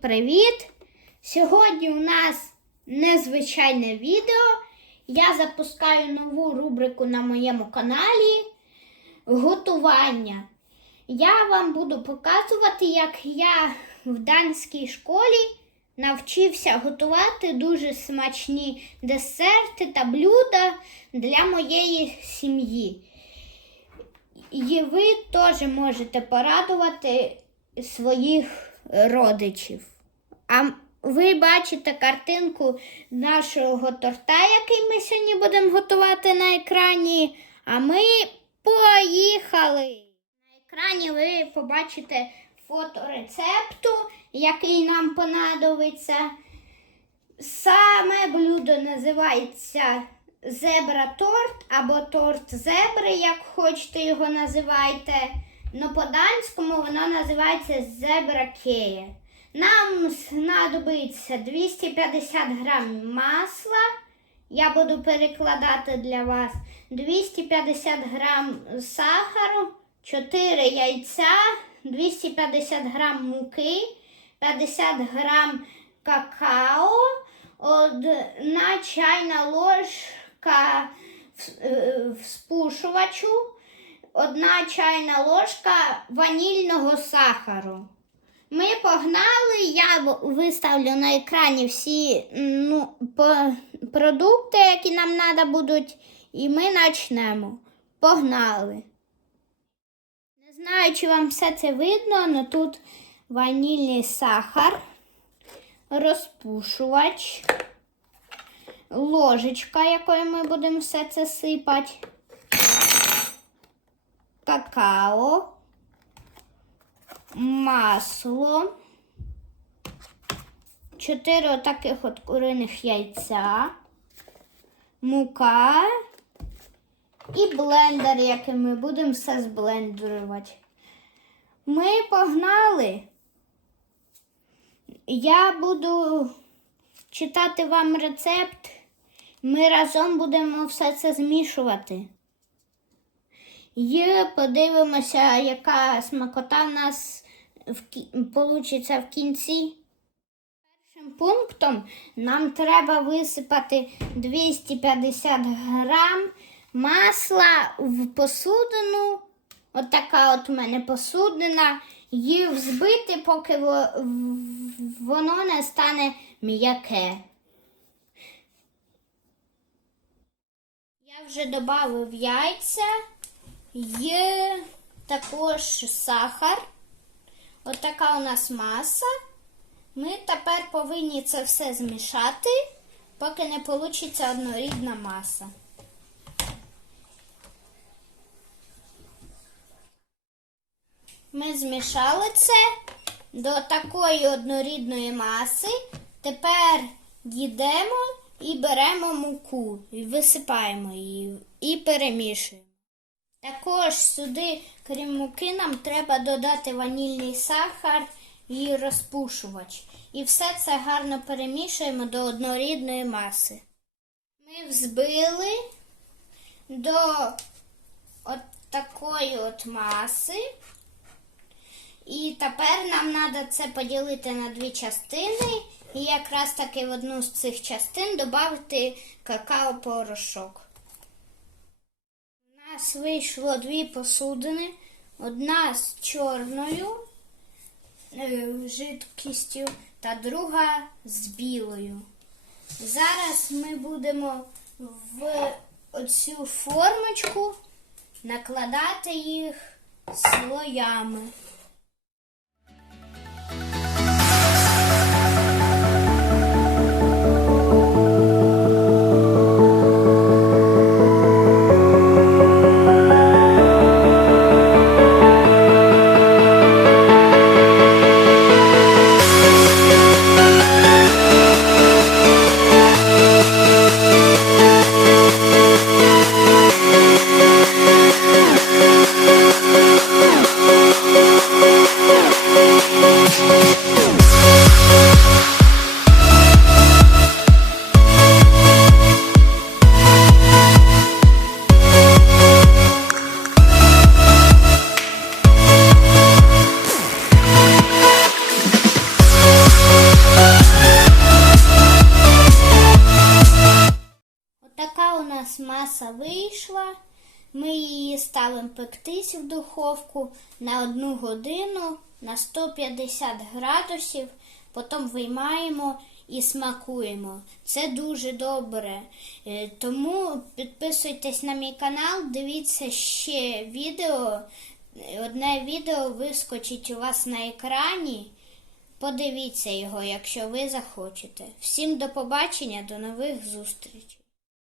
привіт! Сьогодні у нас незвичайне відео. Я запускаю нову рубрику на моєму каналі Готування. Я вам буду показувати, як я в данській школі навчився готувати дуже смачні десерти та блюда для моєї сім'ї. І ви теж можете порадувати своїх родичів. А ви бачите картинку нашого торта, який ми сьогодні будемо готувати на екрані. А ми поїхали! На екрані ви побачите фото рецепту, який нам понадобиться. Саме блюдо називається зебра торт або торт зебри, як хочете його називайте. Но по-данському воно називається зебра кеє. Нам знадобиться 250 грам масла. Я буду перекладати для вас 250 грам сахару, 4 яйця, 250 грам муки, 50 грам какао, одна чайна ложка в- е, одна чайна ложка ванільного сахару. Ми погнали, я виставлю на екрані всі ну, по- продукти, які нам треба будуть, і ми почнемо. Погнали. Не знаю, чи вам все це видно, але тут ванільний сахар, розпушувач, ложечка, якою ми будемо все це сипати, какао, масло, чотири отаких от куриних яйця, мука і блендер, яким ми будемо все зблендерувати. Ми погнали. Я буду читати вам рецепт. Ми разом будемо все це змішувати. І подивимося, яка смакота в нас вийде в кінці. Першим пунктом нам треба висипати 250 грам масла в посудину. От от у мене посудина. І взбити, поки воно не стане м'яке. Я вже додав яйця, є також сахар. От у нас маса. Ми тепер повинні це все змішати, поки не вийде однорідна маса. Ми змішали це до такої однорідної маси. Тепер їдемо і беремо муку, і висипаємо її і перемішуємо. Також сюди, крім муки, нам треба додати ванільний сахар і розпушувач. І все це гарно перемішуємо до однорідної маси. Ми взбили до от такої от маси. І тепер нам треба це поділити на дві частини. І якраз таки в одну з цих частин додати какао-порошок. Нас вийшло дві посудини. Одна з чорною е, жидкістю та друга з білою. Зараз ми будемо в оцю формочку накладати їх слоями. нас маса вийшла, ми її ставимо пектись в духовку на одну годину на 150 градусів, потім виймаємо і смакуємо. Це дуже добре. Е, Тому підписуйтесь на мій канал, дивіться ще відео. Одне відео вискочить у вас на екрані. Подивіться його, якщо ви захочете. Всім до побачення, до нових зустрічей.